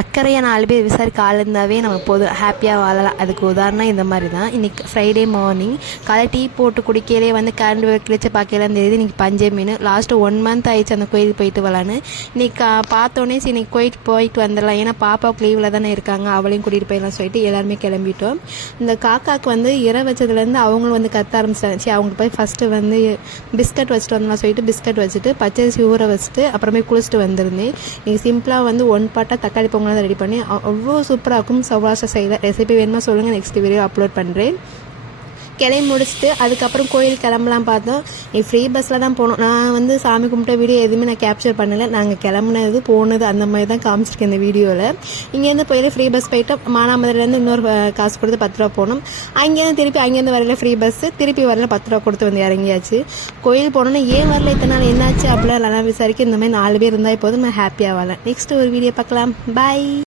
அக்கறையாக 4 பேர் விசாரிக்க ஆள் இருந்தாவே நம்ம போதும், ஹாப்பியாக வாழலாம். அதுக்கு உதாரணம் இந்த மாதிரி தான். இன்றைக்கி ஃப்ரைடே மார்னிங் காலை டீ போட்டு குடிக்கையிலே வந்து கரண்ட் கிழிச்சு பார்க்கலாம் தெரியுது. இன்றைக்கி பஞ்சே மீன் லாஸ்ட்டு 1 மந்த் ஆயிடுச்சு அந்த கோயிலுக்கு போயிட்டு வரலான்னு. இன்றைக்கி பார்த்தோன்னே சரி இன்றைக்கி கோயிலுக்கு போயிட்டு வந்துடலாம், ஏன்னா பாப்பாவுக்கு லீவில் தானே இருக்காங்க, அவளையும் கூட்டிகிட்டு போயிடலாம் சொல்லிட்டு எல்லாருமே கிளம்பிட்டோம். இந்த காக்காவுக்கு வந்து இறை வச்சதுலேருந்து அவங்களும் வந்து கத்த ஆரம்பிச்சிட்டாச்சு. அவங்களுக்கு போய் ஃபஸ்ட்டு வந்து பிஸ்கட் வச்சுட்டு வந்தோம்னா சொல்லிட்டு பிஸ்கட் வச்சுட்டு பச்சரிசி ஊற வச்சுட்டு அப்புறமே குளிச்சுட்டு வந்திருந்தேன். நீங்கள் சிம்பிளாக வந்து 1 பாட்டாக தக்காளி பொங்கல் ரெடி பண்ணி அவ்வளோ சூப்பராக இருக்கும். சவாஷா செய்யல ரெசிபி வேணுமா சொல்லுங்கள், நெக்ஸ்ட் வீடியோ அப்லோட் பண்ணுறேன். கிளம்பி முடிச்சுட்டு அதுக்கப்புறம் கோயில் கிளம்பலாம் பார்த்தோம். நீ ஃப்ரீ பஸ்ஸில் தான் போகணும். நான் வந்து சாமி கும்பிட்ட வீடியோ எதுவுமே நான் கேப்சர் பண்ணலை. நாங்கள் கிளம்புனது போனது அந்த மாதிரி தான் காமிச்சிருக்கேன் இந்த வீடியோவில். இங்கேருந்து போயிட்டு ஃப்ரீ பஸ் போயிட்டு மானாமதுரையிலேருந்து இன்னொரு காசு கொடுத்து 10 ரூபா போகணும். அங்கேருந்து திருப்பி அங்கேருந்து வரல ஃப்ரீ பஸ்ஸு, திருப்பி வரல 10 ரூபா கொடுத்து வந்து இறங்கியாச்சு. கோயில் போனோன்னா ஏன் வரல இத்தனை நாள் என்னாச்சு அப்படிலாம் நல்லா விசாரிக்க இந்த மாதிரி 4 பேர் இருந்தால் போதும், நான் ஹாப்பியாக வரலாம். நெக்ஸ்ட் ஒரு வீடியோ பார்க்கலாம். பாய்.